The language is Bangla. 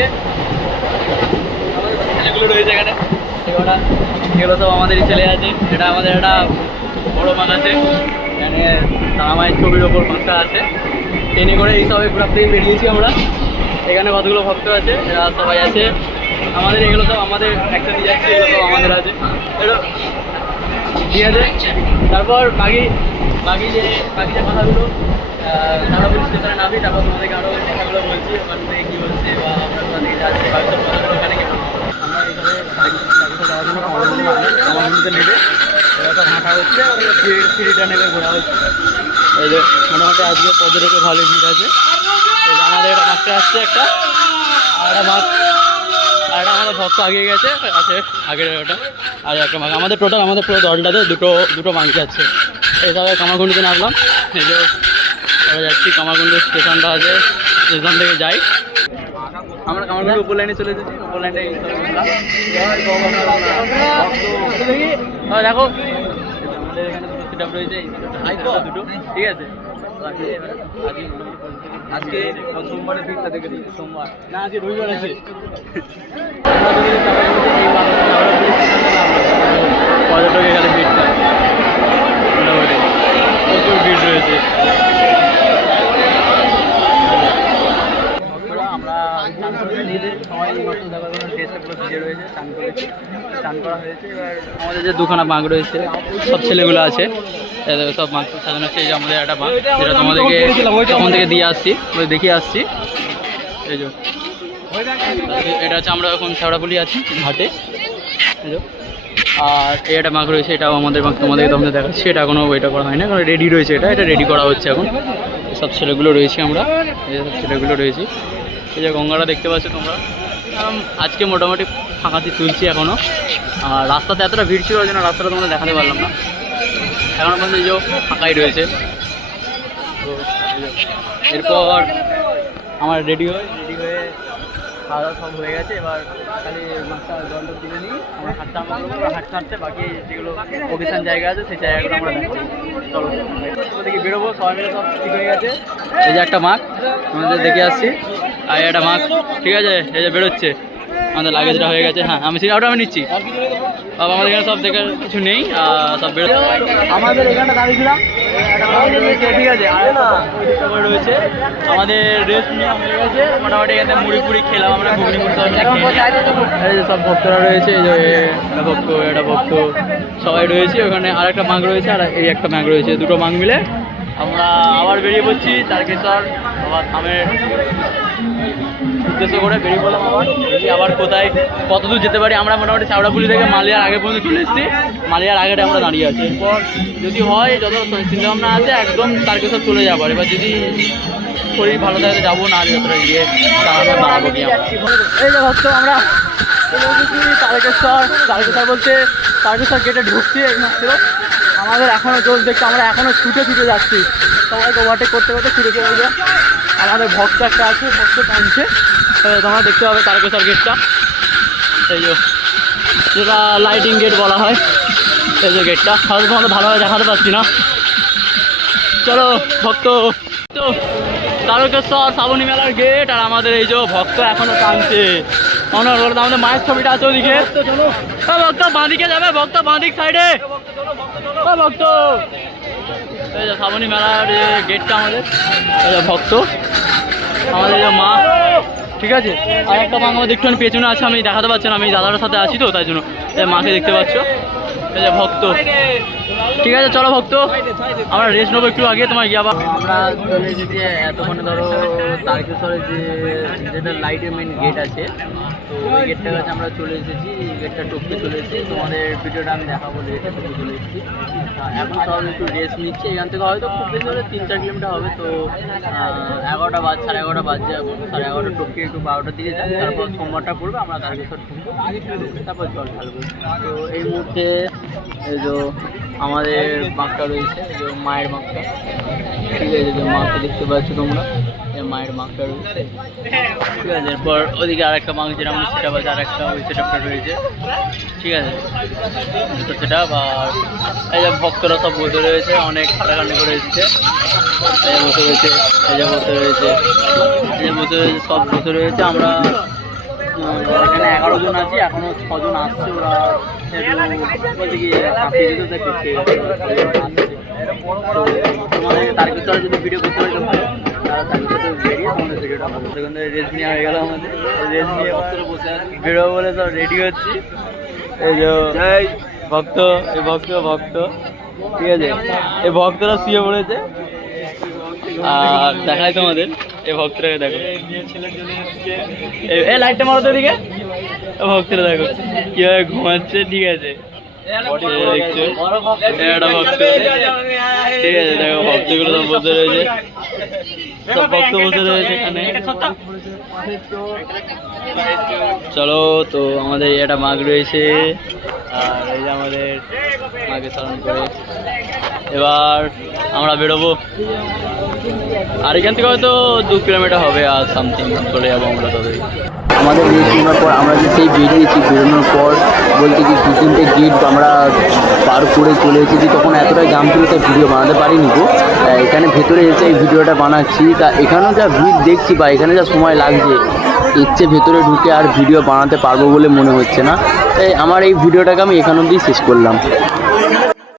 আছে, ছেলেগুলো রয়েছে এখানে, এগুলো সব আমাদেরই ছেলে আছে। এটা আমাদের একটা বড় মাছ আছে, এখানে তারা মায়ের ছবির ওপর মাছটা আছে। ট্রেনে করে এই সবাই ঘোরার থেকে বেরিয়েছি আমরা। এখানে কতগুলো ভক্ত আছে, এরা সবাই আছে আমাদের। এগুলো সব আমাদের একসাথে যাচ্ছে, এগুলো সব আমাদের আছে, এগুলো ঠিক আছে। তারপর বাকি যে কথাগুলো তারা বলছি স্টেশনে নামি, তারপর তোমাদেরকে আরও কথাগুলো বলছি ওখান থেকে কী হচ্ছে বা আমরা কোথা থেকে যাচ্ছি বাকি সব কথাগুলো ওখানে গিয়ে আমরা এইভাবে যাওয়ার জন্য আমার বন্ধুদের নেবে। এবার তো হাঁটা হচ্ছে, সিঁড়িটা নেবে ঘোরা হচ্ছে। এই যে মোটামুটি আজকে পর্যটকে ভালো ভিড় আছে। এই যে আমাদের একটা মাছটা আসছে, একটা আমাদের ভক্ত আগিয়ে গেছে, আছে আগের ওটা আর একটা মাছ। আমাদের পুরো দলটাতে দুটো মাছ যাচ্ছে। এইভাবে কামারকুণ্ডুতে নামলাম। এই যে আমরা যাচ্ছি, কামারকুণ্ডু স্টেশনটা আছে, স্টেশন থেকে যাই আমরা কামারকুণ্ডু উপর লাইনে চলে এসেছি। উপর লাইনটা দেখো আমাদের এখানে দুটো সেট আপ রয়েছে, দুটো ঠিক আছে। আজকে সোমবারের ভিড়টা দেখে দিচ্ছি, সোমবার না আজকে রবিবার আছে। পর্যটক এখানে ভিড়টা মোটামুটি প্রচুর ভিড় রয়েছে। আমরা স্নান করতে নিয়ে সবাই ড্রেসটা পুরো ভিজে রয়েছে, স্নান করা হয়েছে। এবার আমাদের যে দুখানা বাঁক রয়েছে, সব ছেলেগুলো আছে, সব মাছ সাজানো হচ্ছে। এই যে আমাদের একটা মাছ, যেটা তোমাদেরকে তখন থেকে দিয়ে আসছি, দেখিয়ে আসছি। এই যে এটা হচ্ছে, আমরা এখন শেওড়াপুলি আছি ঘাটে। এই যে আর এই একটা মাছ রয়েছে, এটাও আমাদের মাছ, তোমাদেরকে তখন দেখাচ্ছি। এটা এখনও ওইটা করা হয় না, কারণ রেডি রয়েছে, এটা রেডি করা হচ্ছে এখন। সব ছেলেগুলো রয়েছি আমরা, এই সব ছেলেগুলো রয়েছি। এই যে গঙ্গাটা দেখতে পাচ্ছ তোমরা, আজকে মোটামুটি ফাঁকাতে তুলছি এখনও। আর রাস্তাতে এতটা ভিড় ছিল, ওই জন্য রাস্তাটা তোমাদের দেখাতে পারলাম না। এখনও পর্যন্ত এই যে ফাঁকাই রয়েছে। তো এরপর আমার রেডি হয়ে খাওয়া দাওয়া সব হয়ে গেছে। এবার খালি মাছটা জলটা তুলে নিই, আমরা হাঁটতে বাকি যেগুলো অভিযান জায়গা আছে সেই জায়গাগুলো আমরা দেখবো। চলো ওদিকে বেরোবো, সবাই মিলে সব ঠিক হয়ে গেছে। এই যে একটা মাছ আমাদের দেখে আসছি, আর একটা মাছ ঠিক আছে। এই যে বেরোচ্ছে, আমাদের লাগেজটা হয়ে গেছে। হ্যাঁ আমি ওটা আমি নিচ্ছি। আমাদের এখানে সব দেখার কিছু নেই, সব বেরো। আমাদের এখানটা দাঁড়িয়েছিলাম, ঠিক আছে। আর রয়েছে আমাদের রেস্ট নেওয়া হয়ে গেছে মোটামুটি। এখানে মুড়ি ফুড়ি খেলাম আমরা, ঘুগনি মুড়ি এই যে সব ভক্তরা রয়েছে। এই যে একটা ভক্ত সবাই রয়েছে। ওখানে আর একটা মাগ রয়েছে, আর এই একটা মাগ রয়েছে, দুটো মাগ মিলে আমরা আবার বেরিয়ে পড়ছি তারকেশ্বর। আবার থামের উদ্দেশ্য করে বেরিয়ে পড়লাম। আবার কোথায় কত দূর যেতে পারি আমরা, মোটামুটি শেওড়াপুলি থেকে মালিয়ার আগে পর্যন্ত চলে এসেছি। মালিয়ার আগেটা আমরা দাঁড়িয়ে আছি। এরপর যদি হয়, যত চিন্তাভাবনা আছে একদম তারকেশ্বর চলে যাবো। এবার যদি শরীর ভালো থাকে যাবো, না যতটা গিয়ে দাঁড়াবো গিয়ে। এই যে ভক্ত আমরা তারকেশ্বর বলতে তারকেশ্বর গেটে ঢুকছি একমাত্র। আমাদের এখনও জোর দেখতে, আমরা এখনও ছুটে যাচ্ছি, সবাইকে ওভারটেক করতে ছুটে চলে। আমাদের ভক্ত একটা আছে, ভক্ত টানছে, তোমরা দেখতে পাবে তারকেশ্বর গেটটা। এই যে যেটা লাইটিং গেট বলা হয়, এই যে গেটটা হয়তো তোমাদের ভালোভাবে দেখাতে পারছি না। চলো ভক্ত, তো তারকেশ্বর শ্রাবণী মেলার গেট, আর আমাদের এই যে ভক্ত এখনো টানছে। আমাদের মায়ের ছবিটা আছে ওদিকে। ভক্ত বাঁদিকে যাবে, ভক্ত বাঁদিক সাইডে। ভক্ত এই যে শ্রাবণী মেলার যে গেটটা আমাদের, এই যে ভক্ত আমাদের যে মা, ঠিক আছে। আর একটা মা আমাদের একটু পেছনে আছে, আমি দেখাতে পারছি না, আমি দাদার সাথে আছি তো তাই জন্য। মাকে দেখতে পাচ্ছ, এই যে ভক্ত, ঠিক আছে। চলো ভক্ত আমরা রেস্ট নেবো একটু আগে, তোমার গিয়ে আবার আমরা চলে এসেছি। এতক্ষণে ধরো তারকেশ্বরের যেটা লাইটের মেন গেট আছে, তো ওই গেটটার কাছে আমরা চলে এসেছি। গেটটা টপকে চলে এসেছি, তোমাদের ভিডিওটা আমি দেখাবো। গেটটা টপকে চলে এসেছি, এখন সব একটু রেস্ট নিচ্ছি। এখান থেকে হয়তো খুব বেশি হলে 3-4 কিলোমিটার হবে। তো 11টা বাজে, 11:30 বাজে এখন, 11:30 টপকে একটু 12টার দিকে যাই। তারপর সোমবারটা পড়বে, আমরা তারকেশ্বর ঢুকবো, তারপর জল ঢালবো। তো এই মুহূর্তে এই যে আমাদের মাঠটা রয়েছে, এই যে মায়ের মাঠটা, ঠিক আছে। যে মাঠটা দেখতে পাচ্ছ তোমরা, এই মায়ের মাঠটা রয়েছে, ঠিক আছে। এরপর ওদিকে আর একটা মাঠ, যেটা আমাদের সেট আপ আছে, আর একটা ওই সেট আপটা রয়েছে, ঠিক আছে। দুটো সেট আপ। আর এই যে ভক্তরা সব বসে রয়েছে, অনেক খাটাখাটি করে এসেছে। এই যে বসে রয়েছে, এই যে বসে রয়েছে, এই যে বসে রয়েছে, সব বসে রয়েছে। আমরা এখানে 11 জন আছি, এখনো 6 জন আসছে। ওরা বলতে কি কাঁপিয়ে দিতে আসছে। তো তোমাদের তারকেশ্বরে যদি ভিডিও করতে পারি তো ভালো, তারা তারকেশ্বরে বেরিয়ে তোমাদের ভিডিওটা ভালো। সেখান থেকে রেস্ট নেওয়া হয়ে গেল আমাদের, রেস্ট নিয়ে বসে আছি, বেরোবো বলে সব রেডি হচ্ছি। এই যে ভক্ত, এই ভক্ত ঠিক আছে, এই ভক্তরা শুয়ে পড়েছে। আর দেখাই তোমাদের এই ভক্তটাকে, দেখো এই লাইটটা মারো তো দিকে, ভক্তরা দেখো কিভাবে ঘুমাচ্ছে। ঠিক আছে, দেখছো একটা ভক্ত, ঠিক আছে, দেখো ভক্তগুলো সব বসে রয়েছে, সব ভক্ত বসে রয়েছে এখানে। চলো, তো আমাদের একটা মাঘ রয়েছে, আর এই যে আমাদের মাকে স্মরণ করে এবার আমরা বেরোবো। আর এখান থেকে হয়তো 2 কিলোমিটার হবে, আর সামথিং চলে যাবো আমরা। তবে আমাদের রেস্ট নেওয়ার পর আমরা যেতেই বেরিয়েছি, বেরোনোর পর বলতে কি 2-3টে গেট আমরা পার করে চলে এসেছি। তখন এতটাই জাম ছিল তাই ভিডিও বানাতে পারিনি গো। এখানে ভেতরে এসে এই ভিডিওটা বানাচ্ছি। তা এখানেও যা ভিড় দেখছি বা এখানে যা সময় লাগছে, এর চেয়ে ভেতরে ঢুকে আর ভিডিও বানাতে পারবো বলে মনে হচ্ছে না। তাই আমার এই ভিডিওটাকে আমি এখান অবধি শেষ করলাম।